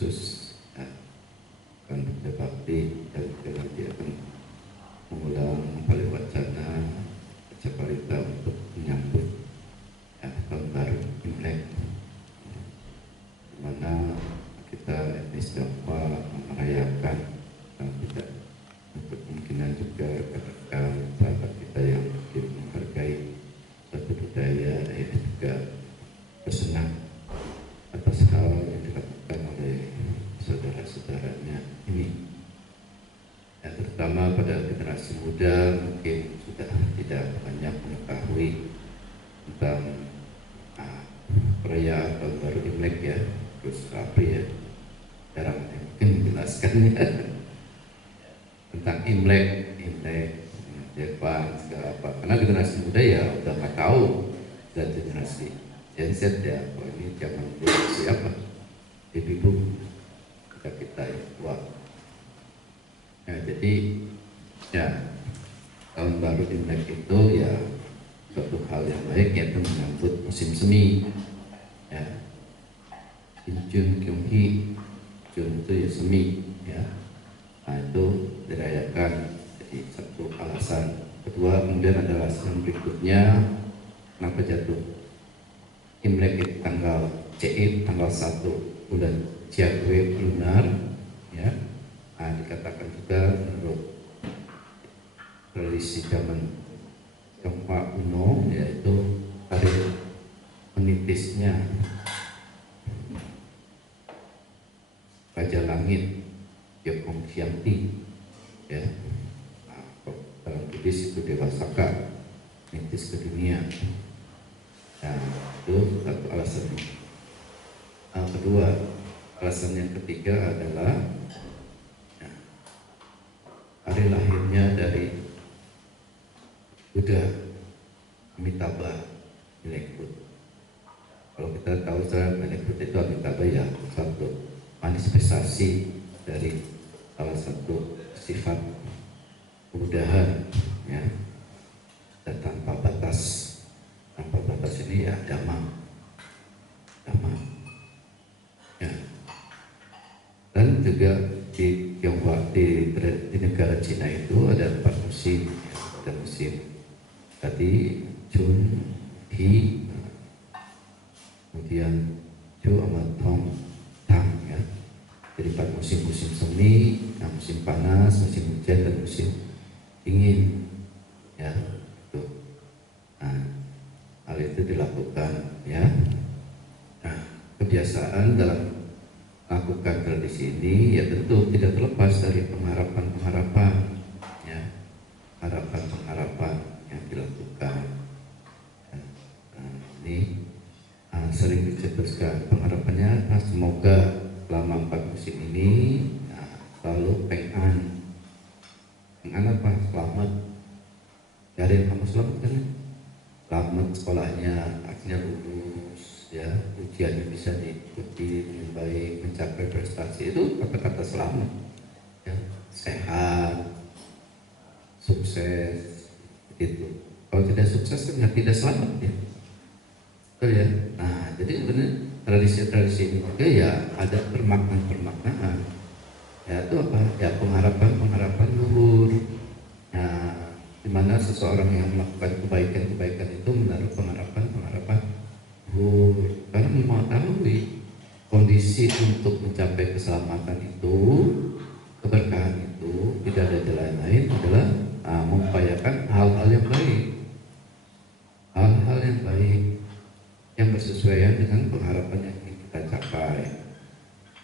khusus ya, akan berbakti dan juga nanti akan mengulang balik wacana baca parita untuk menyambut ya, tahun baru Imlek, di mana kita etnis Tionghoa merayakan dan tidak untuk kemungkinan juga rekan sahabat kita yang mungkin menghargai suatu budaya itu juga bersenang atas hal yang dilakukan oleh saudara-saudaranya ini. Ya, terutama pada generasi muda mungkin sudah tidak banyak mengetahui tentang perayaan tahun baru Imlek ya, terus apa ya, jarang mungkin menjelaskan ya tentang Imlek, Jepang segala apa. Karena generasi muda ya udah nggak tahu, dan generasi Gen Z ya, oh ini zaman dulu siapa, baby boom, kita yang tua. Ya, jadi ya tahun baru Imlek itu ya suatu hal yang baik, yaitu menyambut musim semi. Ya, Jun Kyung-hee, Jun itu ya semi ya. Nah, itu dirayakan jadi satu alasan. Kedua, kemudian ada alasan berikutnya kenapa jatuh Imlek itu tanggal Ciib, tanggal 1 bulan Ciague lunar ya. Nah, dikatakan juga menurut tradisi zaman Tionghoa kuno yaitu hari menitisnya Raja Langit Yekong Xiangti ya. Nah, dalam Buddhis itu Dewa Saka menitis ke dunia. Nah, itu satu alasan. Nah, kedua, alasan yang ketiga adalah ya, hari lahirnya dari Buddha Amitabha Melekut. Kalau kita tahu secara Melekut itu Amitabha ya satu manifestasi dari salah satu sifat kemudahan ya, dan tanpa batas. Tanpa batas ini ya dhamma ya. Dan juga di Tionghoa, di negara Cina itu ada 4 musim ya. Ada musim tadi Chun, Hi, kemudian Chu sama Tong, Tang ya. Jadi 4 musim semi, nah, musim panas, musim hujan, dan musim dingin ya. Tuh. Nah, hal itu dilakukan ya. Nah, kebiasaan dalam melakukan tradisi ini ya tentu tidak terlepas dari pengharapan ya, harapan yang dilakukan. Nah, ini sering dicetuskan pengharapannya, semoga selama 4 musim ini selalu Peng'an apa? Selamat. Ada yang kamu selamat kan? Selamat sekolahnya, akhirnya lulus ya, ujiannya bisa diikuti dengan baik, mencapai prestasi. Itu kata-kata selamat ya. Sehat, sukses gitu. Kalau tidak sukses kan tidak selamat ya. Betul ya. Nah, jadi sebenarnya tradisi ini juga ya ada permaknaan ya. Itu apa? Ya pengharapan luhur. Nah, dimana seseorang yang melakukan kebaikan itu menaruh pengharapan luhur, karena mengetahui kondisi untuk mencapai keselamatan itu, keberkahan itu tidak ada jalan lain adalah mengupayakan hal-hal yang baik, yang bersesuaian dengan pengharapan yang ingin kita capai.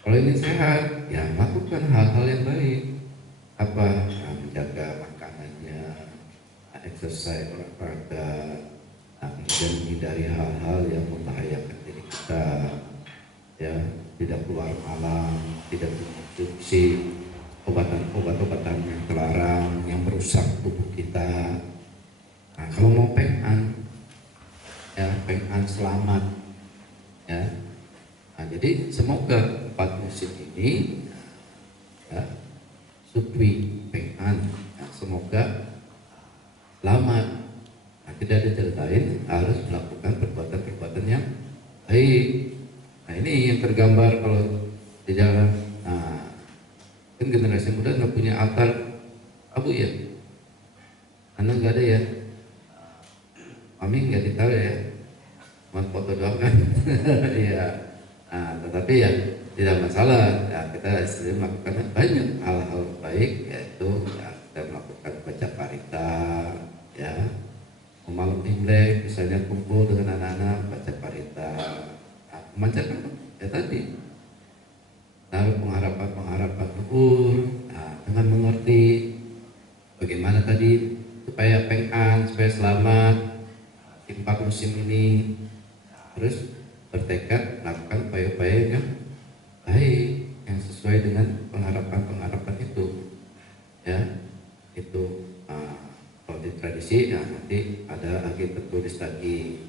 Kalau ingin sehat, ya lakukan hal-hal yang baik. Apa? Menjaga makanannya, exercise, olahraga, kemudian menghindari hal-hal yang membahayakan diri kita, ya, tidak keluar malam, tidak mengkonsumsi obat-obatan yang terlarang, yang merusak tubuh kita. Nah, kalau mau Peng'an, ya Peng'an selamat, ya. Nah, jadi semoga 4 musim ini, ya, Sukwi Peng'an, ya, semoga selamat. Nah, tidak ada jalan lain, harus melakukan perbuatan yang baik. Nah, ini yang tergambar kalau Tidak, nah, kan generasi muda nggak punya altar abu ya, anda nggak ada ya, mami nggak ditaruh ya, cuma foto doang kan. Iya. Nah, tetapi ya tidak masalah ya, kita sering melakukan banyak hal-hal baik, yaitu ya, kita melakukan baca parita ya, malam Imlek misalnya kumpul dengan anak-anak baca parita, nah, memancarkan ya tadi naruh pengharapan luhur, nah, dengan mengerti bagaimana tadi supaya pengan, supaya selamat di 4 musim ini, terus bertekad melakukan upaya-upaya yang baik yang sesuai dengan pengharapan itu ya. Itu kalau di tradisi ya nanti ada lagi tertulis lagi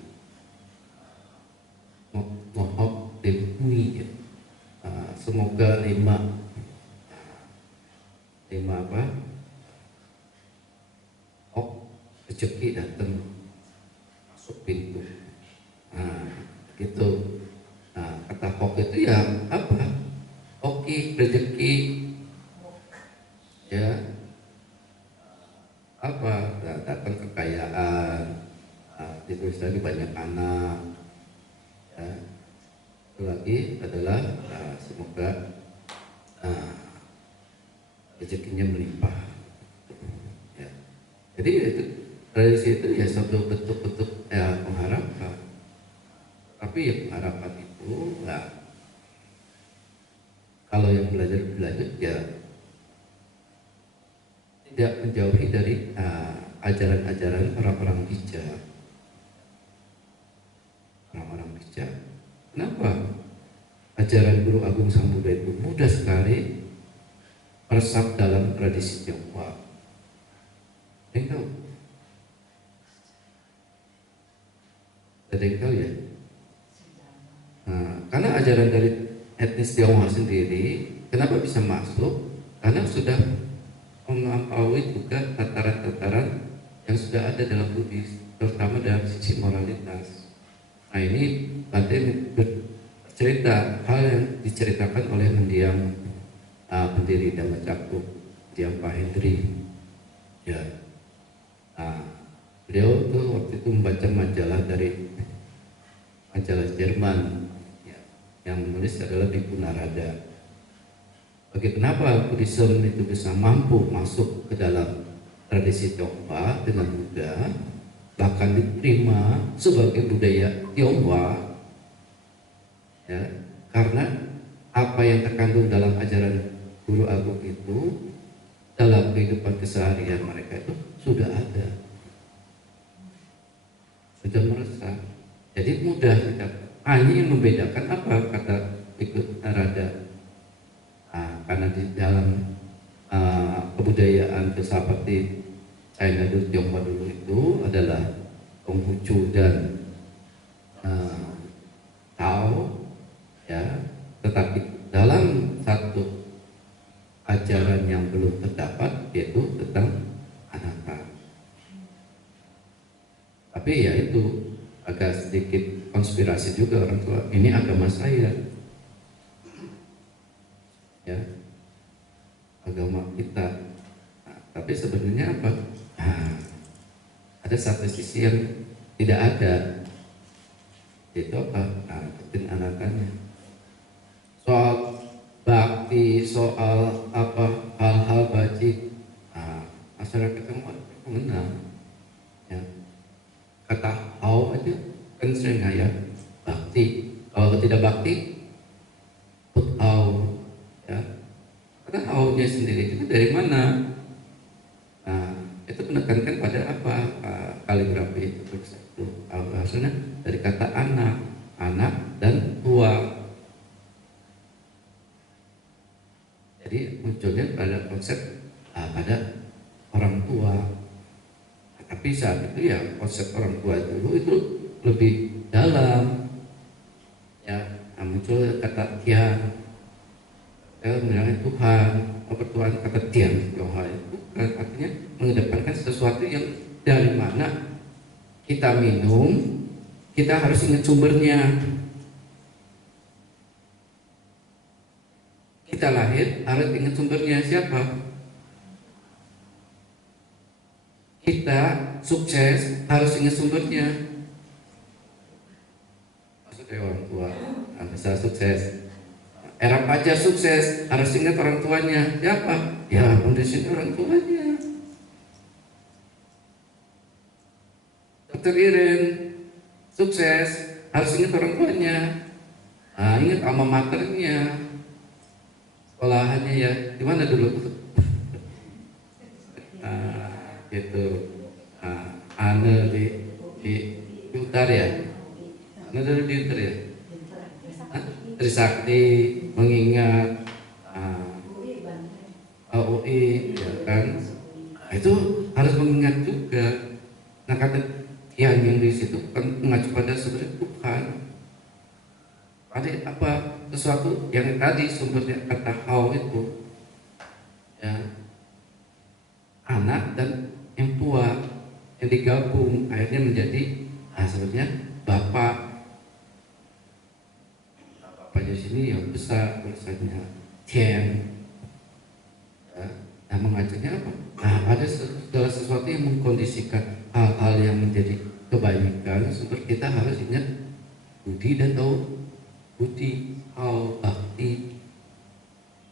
mohon dimui ya. Semoga lima apa rezeki datang masuk pintu, nah gitu. Nah kata hok itu ya apa, hoki rezeki ya, apa nah, datang kekayaan, ditulis lagi banyak anak ya. Itu lagi adalah semoga rezekinya melimpah ya. Jadi itu tradisi itu ya satu bentuk-bentuk ya pengharapan, tapi ya pengharapan itu ya, kalau yang belajar ya tidak menjauhi dari ajaran-ajaran orang-orang bijak. Orang-orang bijak. Kenapa? Ajaran Guru Agung Sang Buddha itu mudah sekali meresap dalam tradisi Tionghoa. Ada yang tahu? Ada yang tahu ya? Nah, karena ajaran dari etnis Tionghoa sendiri, kenapa bisa masuk? Karena sudah melampaui juga tataran-tataran yang sudah ada dalam Buddhis, terutama dalam sisi moralitas. Nah ini nanti bercerita hal yang diceritakan oleh mendiang pendiri Dhamma Cakuk, Diang Pak Hendri. Ya, beliau tuh waktu itu membaca majalah dari majalah Jerman, ya, yang menulis adalah Bhikkhu Narada. Kenapa Buddhism itu bisa mampu masuk ke dalam tradisi Tionghoa dengan mudah, bahkan diterima sebagai budaya Tionghoa ya, karena apa yang terkandung dalam ajaran Guru Agung itu dalam kehidupan keseharian mereka itu sudah ada, sudah meresap. Jadi mudah kita, hanya yang membedakan apa kata Bhikkhu Narada, karena di dalam kebudayaan seperti China dulu, Tionghoa dulu itu adalah Konghucu dan Tao ya, tetapi dalam satu ajaran yang belum terdapat yaitu tentang anatta. Tapi ya itu agak sedikit konspirasi juga orang tua, ini agama saya ya, agama kita. Tapi sebenarnya apa? Ada satu sisi yang tidak ada, yaitu apa? Anattanya. Soal bakti, soal apa hal-hal wajib, masyarakat semua mengenal. Ya. Kata hau aja kan sering ya, bakti. Kalau tidak bakti, put hau. Ya. Kata haunya sendiri itu dari mana? Itu menekankan pada apa? Kaligrafi itu bahasanya dari kata anak dan tua. Jadi munculnya pada konsep pada orang tua. Tapi saat itu ya konsep orang tua dulu itu lebih dalam. Ya, muncul kata Tian, mengenai Tuhan, Tuhan kata Tian, Tuhan itu artinya mengedepankan sesuatu yang dari mana kita minum, kita harus ingat sumbernya. kita lahir harus ingat sumbernya siapa. Kita sukses harus ingat sumbernya. Maksudnya orang tua, bisa sukses. Era Pajar sukses harus ingat orang tuanya siapa? Ya kondisi orang tuanya. Dokter Iren sukses harus ingat orang tuanya. Nah, ingat alma maternya, sekolahannya ya. Di mana dulu? Gitu. Ane di Utar ya. Ane dulu di Utar ya. Trisakti, mengingat UI, ya kan? Nah, itu harus mengingat juga. Nah, kata yang di situ kan mengacu pada sebenarnya Tuhan. Ada apa sesuatu yang tadi sumbernya kata how itu, ya, anak dan yang tua yang digabung akhirnya menjadi sebenarnya bapak. Bapaknya sini yang besar tulisannya Tian. Ya, nah mengajarnya apa? Nah, ada segala sesuatu yang mengkondisikan hal-hal yang menjadi kebaikan. Sumber kita harus ingat budi dan tahu budi, hal bakti.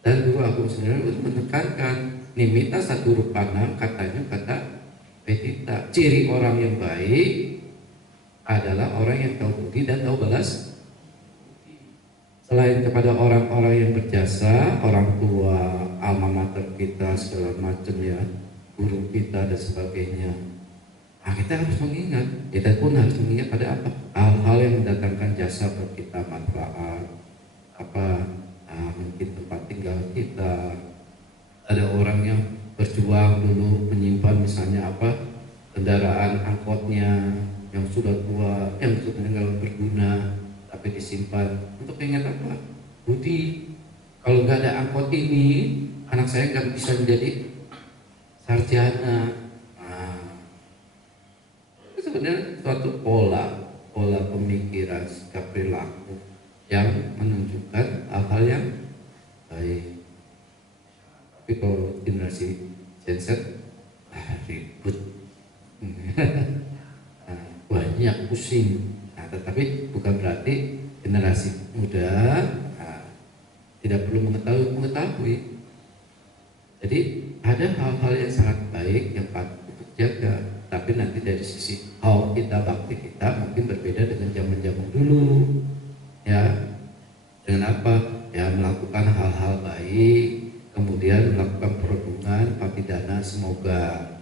Dan Guru Agung sebenarnya menekankan nimita satu rupanam, katanya kata Petita, ciri orang yang baik adalah orang yang tahu budi dan tahu balas. Selain kepada orang-orang yang berjasa, orang tua, alma mater kita, segala macam ya, guru kita dan sebagainya. Nah, kita harus mengingat, kita pun harus mengingat pada apa? Hal-hal yang mendatangkan jasa buat kita, manfaat, mungkin tempat tinggal kita. Ada orang yang berjuang dulu menyimpan misalnya kendaraan angkotnya yang sudah tua, yang sudah tinggal berguna, tapi disimpan untuk ingat apa? Budi. Kalau nggak ada angkot ini, anak saya nggak bisa menjadi sarjana. Itu sebenarnya suatu pola pemikiran, sikap perilaku yang menunjukkan hal-hal yang baik. Tapi kalau generasi Gen Z ribut, banyak pusing. Tetapi bukan berarti generasi muda tidak perlu mengetahui. Jadi ada hal-hal yang sangat baik yang patut untuk jaga. Tapi nanti dari sisi how kita bakti kita mungkin berbeda dengan zaman-zaman dulu. Ya, dengan apa? Ya melakukan hal-hal baik, kemudian melakukan perhubungan, patidana, semoga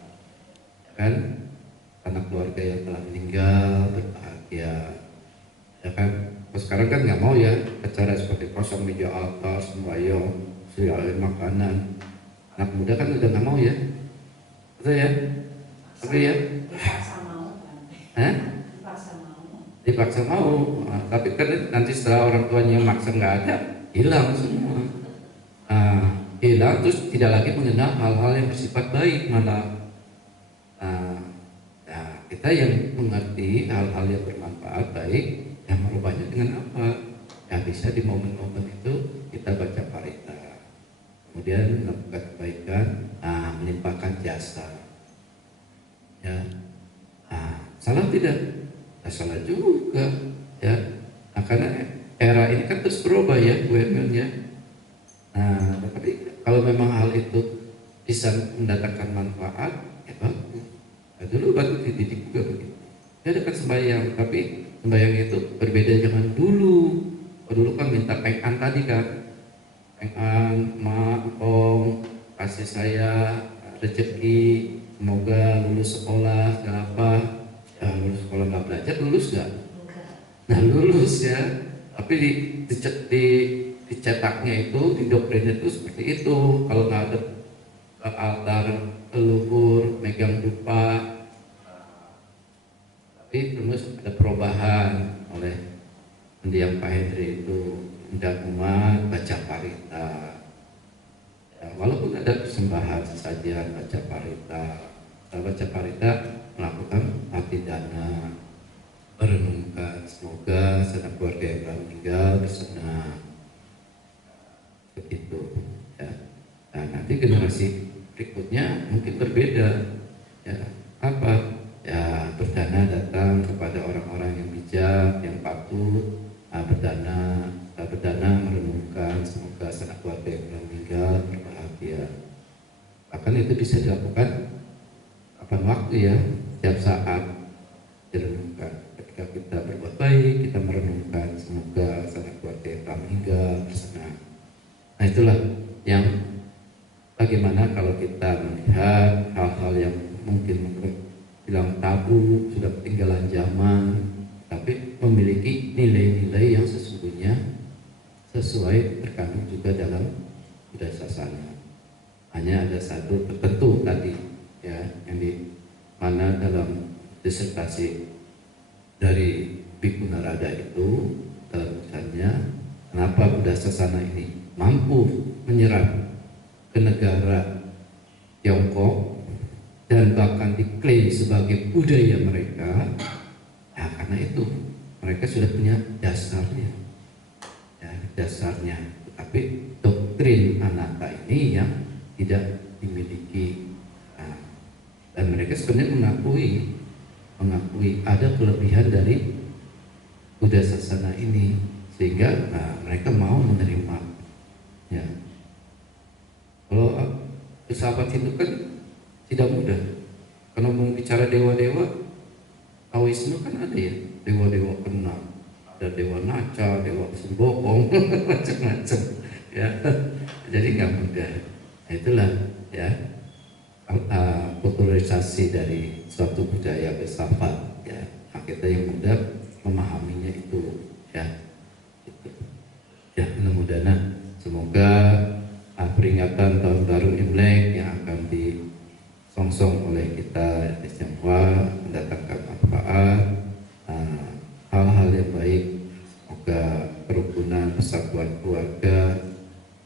kan anak keluarga yang telah meninggal berbahagia. Ya kan, sekarang kan nggak mau ya acara seperti kosong meja altar, sembahyang, sediain makanan. Anak muda kan udah nggak mau ya, betul ya? Tapi ya, dipaksa mau. Tapi kan nanti setelah orang tuanya yang maksa nggak ada, hilang semua. Hilang terus tidak lagi mengenal hal-hal yang bersifat baik malah. Kita yang mengerti hal-hal yang bermanfaat baik, yang merubahnya dengan apa? Ya bisa di momen-momen itu kita baca parita, kemudian melakukan kebaikan, melimpahkan jasa. Ya, salah tidak? Salah juga. Ya, karena era ini kan terus berubah ya, UML-nya. Tapi kalau memang hal itu bisa mendatangkan manfaat, ya bagus. Nah, dulu baru dididik juga begitu. Ya ada kan sembahyang, tapi sembahyang itu berbeda zaman dulu. Dulu kan minta pengan tadi kan, pengan, ong, kasih saya rezeki, semoga lulus sekolah, segala apa. Ya, lulus sekolah nggak belajar, lulus nggak? Nah lulus ya, tapi dicetaknya itu, didoktrinnya itu seperti itu. Kalau nggak ada altar leluhur, megang dupa, tapi terus ada perubahan oleh mendiang Pak Hendri itu, undang umat, baca parita. Ya, walaupun ada persembahan sajian baca parita, baca parita melakukan patidana, merenungkan semoga sanak keluarga yang telah meninggal bersenang. Begitu. nanti generasi berikutnya mungkin berbeda. Ya, apa? Ya, berdana datang kepada orang-orang yang bijak, yang patuh, berdana merenungkan semoga sanak keluarga yang telah meninggal berbahagia. Bahkan itu bisa dilakukan kapan waktu ya, setiap saat direnungkan. Ketika kita berbuat baik, kita merenungkan semoga sanak keluarga yang telah meninggal bersenang. Nah, itulah yang bagaimana kalau kita melihat hal-hal yang mungkin bilang tabu, sudah ketinggalan zaman, tapi memiliki nilai-nilai yang sesungguhnya sesuai terkandung juga dalam budaya sasana. Hanya ada satu tertentu tadi ya, yang di mana dalam disertasi dari Bhikkhu Narada itu dalam tulisannya, kenapa budaya sasana ini mampu menyerap ke negara Tiongkok dan bahkan diklaim sebagai budaya mereka. Nah, karena itu mereka sudah punya dasarnya, ya, dasarnya. Tapi doktrin anatta ini yang tidak dimiliki. Nah, dan mereka sebenarnya mengakui ada kelebihan dari budaya sasana ini, sehingga mereka mau menerima. Ya, kalau sahabat Hindu kan tidak mudah. Kalau mau bicara dewa-dewa, Taoisme kan ada ya, dewa-dewa kena, ada dewa naca, dewa sembokong, macam-macam. Ya, jadi nggak mudah. Nah, itulah ya kulturalisasi dari suatu budaya filsafat. Ya, kita yang mudah memahaminya itu. Ya, itu. Ya, mudah-mudahan semoga peringatan tahun baru Imlek yang akan disongsong oleh kita di Tionghoa mendatangkan manfaat, hal-hal yang baik. Semoga kerukunan persatuan keluarga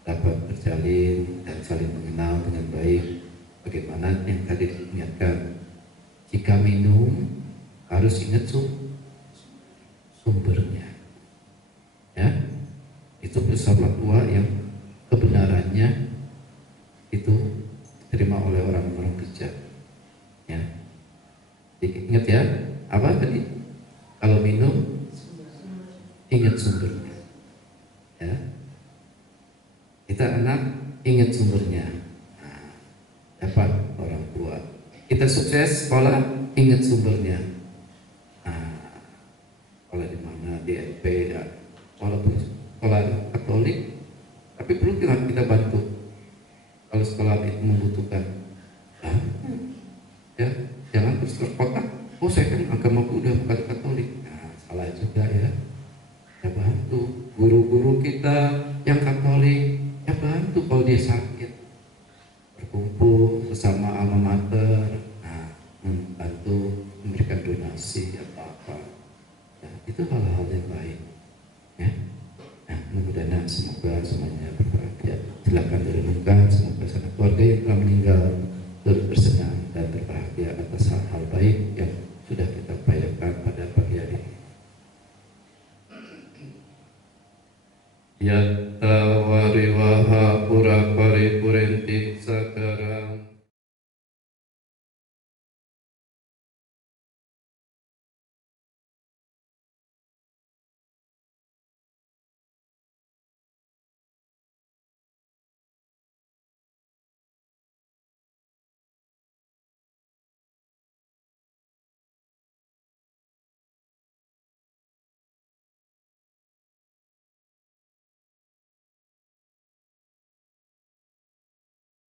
dapat terjalin dan saling mengenal dengan baik. Bagaimana yang tadi diingatkan, jika minum harus ingat sumbernya. Ya, itu bersama tua yang kebenarannya itu diterima oleh orang-orang bijak. Ya, ingat ya, apa tadi? Kalau minum ingat sumbernya. Ya, kita anak ingat sumbernya. Nah, dapat orang tua. Kita sukses sekolah ingat sumbernya. Nah, sekolah di mana, di MP, ya, walaupun sekolah Katolik, tapi perlu kita bantu kalau sekolah itu membutuhkan. Ya, jangan terus terkotak. Oh, saya kan agamaku udah bukan Katolik. Nah, salah juga ya. Ya bantu guru-guru kita yang Katolik, ya bantu kalau dia sakit, berkumpul bersama alma mater, membantu memberikan donasi apa-apa. Ya, itu hal-hal yang baik. Ya. Nah, mudah-mudahan semoga semuanya berbahagia. Silakan direnungkan, semoga sanak keluarga yang telah meninggal turut bersenang dan berbahagia atas hal-hal baik yang sudah kita upayakan pada pagi hari ini. Yatta wariwaha